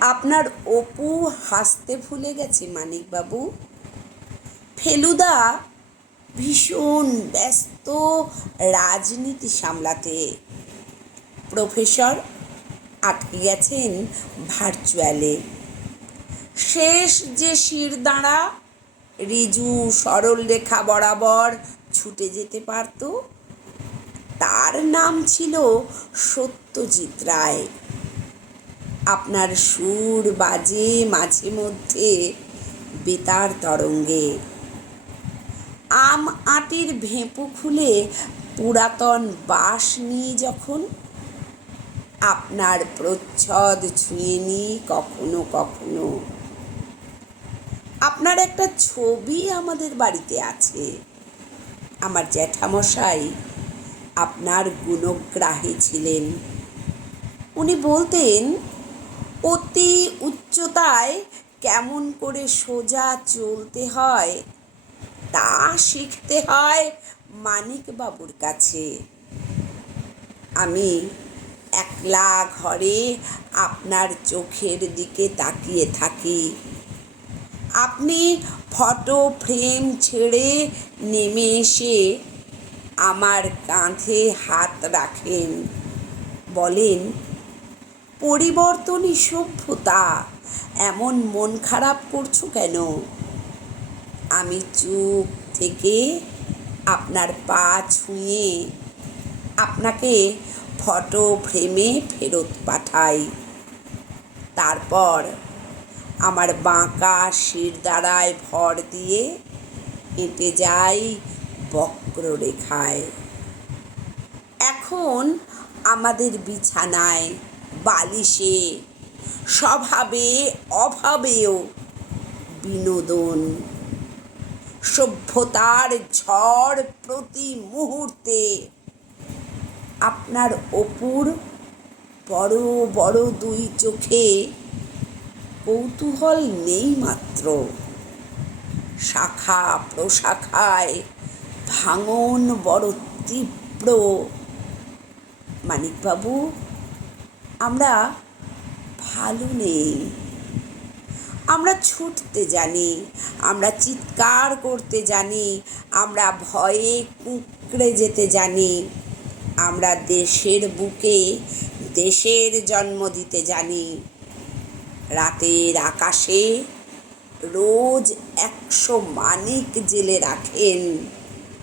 আপনার অপু হাসতে ভুলে গেছে মানিকবাবু? ফেলুদা ভীষণ ব্যস্ত রাজনীতি সামলাতে। প্রফেসর আটকে গেছেন ভার্চুয়ালে। শেষ যে শিরদাঁড়া রিজু সরল রেখা বরাবর ছুটে যেতে পারত। তার নাম ছিল সত্যজিৎ রায়। আপনার সুর বাজে মাঝে মধ্যে বেতার তরঙ্গে। আম আটির ভেঁপু খুলে পুরাতন বাঁশ নিয়ে যখন আপনার প্রচ্ছদ ছুঁয়ে নিই কখনো কখনো। আপনার একটা ছবি আমাদের বাড়িতে আছে। আমার জ্যাঠামশাই আপনার গুণগ্রাহী ছিলেন। উনি বলতেন অতি উচ্চতায় কেমন করে সোজা চলতে হয় তা শিখতে হয় মানিকবাবুর কাছে। আমি একলা ঘরে আপনার চোখের দিকে তাকিয়ে থাকি। আপনি ফটো ফ্রেম ছেড়ে নেমে এসে আমার কাঁধে হাত রাখেন। বলেন পরিবর্তনই সভ্যতা। এমন মন খারাপ করছ কেন? আমি চুপ থেকে আপনার পা ছুঁয়ে আপনাকে ফটো ফ্রেমে ফেরত পাঠাই। তারপর আমার বাঁকা শির দ্বারায় ভর দিয়ে হেঁটে যাই বক্ররেখায়। এখন আমাদের বিছানায় বালিশে, স্বভাবে অভাবেও বিনোদন। সভ্যতার ঝড় প্রতি মুহূর্তে আপনার অপুর বড় বড় দুই চোখে কৌতূহল নেই মাত্র। শাখা প্রশাখায় ভাঙন বড় তীব্র। মানিকবাবু আমরা ভালো নেই। আমরা ছুটতে জানি, আমরা চিৎকার করতে জানি, আমরা ভয়ে কুঁকড়ে যেতে জানি, আমরা দেশের বুকে দেশের জন্ম দিতে জানি। রাতের আকাশে রোজ একশো মানিক জেলে রাখেন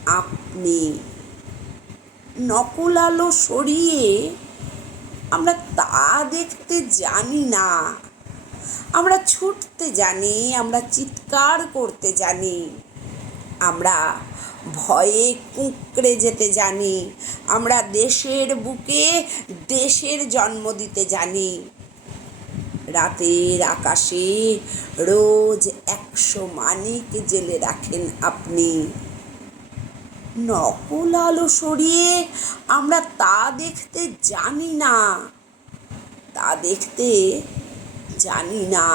আপনি। নকল আলো সরিয়ে আমরা তা দেখতে জানি না। আমরা ছুটতে জানি, আমরা চিৎকার করতে জানি, আমরা ভয়ে কুঁকড়ে যেতে জানি, আমরা দেশের বুকে দেশের জন্ম দিতে জানি। রাতের আকাশে রোজ একশো মানিক জেলে রাখেন আপনি। নকল আলো সরিয়ে আমরা তা দেখতে জানি না। তা দেখতে জানি না।